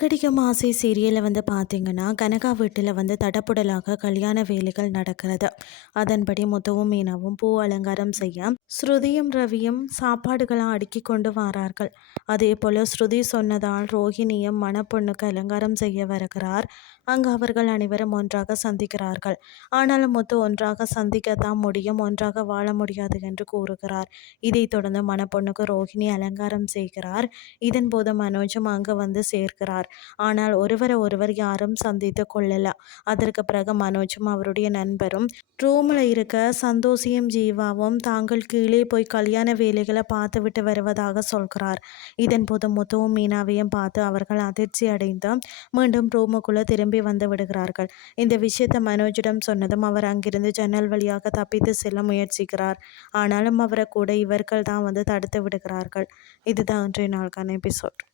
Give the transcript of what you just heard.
சிறகடிக்க ஆசை சீரியலில் பார்த்தீங்கன்னா, கனகா வீட்டில் தடபுடலாக கல்யாண வேலைகள் நடக்கிறது. அதன்படி முத்துவும் மீனாவும் பூ அலங்காரம் செய்ய ஸ்ருதியும் ரவியும் சாப்பாடுகளை அடுக்கி கொண்டு வரார்கள். அதே போல ஸ்ருதி சொன்னதால் ரோஹிணியும் மணப்பொண்ணுக்கு அலங்காரம் செய்ய வருகிறார். அங்கு அவர்கள் அனைவரும் ஒன்றாக சந்திக்கிறார்கள். ஆனாலும் முத்து ஒன்றாக சந்திக்கத்தான் முடியும், ஒன்றாக வாழ முடியாது என்று கூறுகிறார். இதைத் தொடர்ந்து மணப்பொண்ணுக்கு ரோஹிணி அலங்காரம் செய்கிறார். இதன் போது மனோஜும் அங்கு சேர்க்கிறார். ஆனால் ஒருவரை ஒருவர் யாரும் சந்தித்து கொள்ளல. அதற்கு பிறகு மனோஜும் அவருடைய நண்பரும் ரூம்ல இருக்க சந்தோஷியும் ஜீவாவும் தாங்கள் கீழே போய் கல்யாண வேலைகளை பார்த்துவிட்டு வருவதாக சொல்கிறார். இதன் போது முத்துவும் மீனாவையும் பார்த்து அவர்கள் அதிர்ச்சி அடைந்து மீண்டும் ரூமுக்குள்ள திரும்பி வந்து விடுகிறார்கள். இந்த விஷயத்தை மனோஜிடம் சொன்னதும் அவர் அங்கிருந்து ஜன்னல் வழியாக தப்பித்து செல்ல முயற்சிக்கிறார். ஆனாலும் அவரை கூட இவர்கள் தான் தடுத்து விடுகிறார்கள். இதுதான் இன்றைய நாளுக்கான எபிசோட்.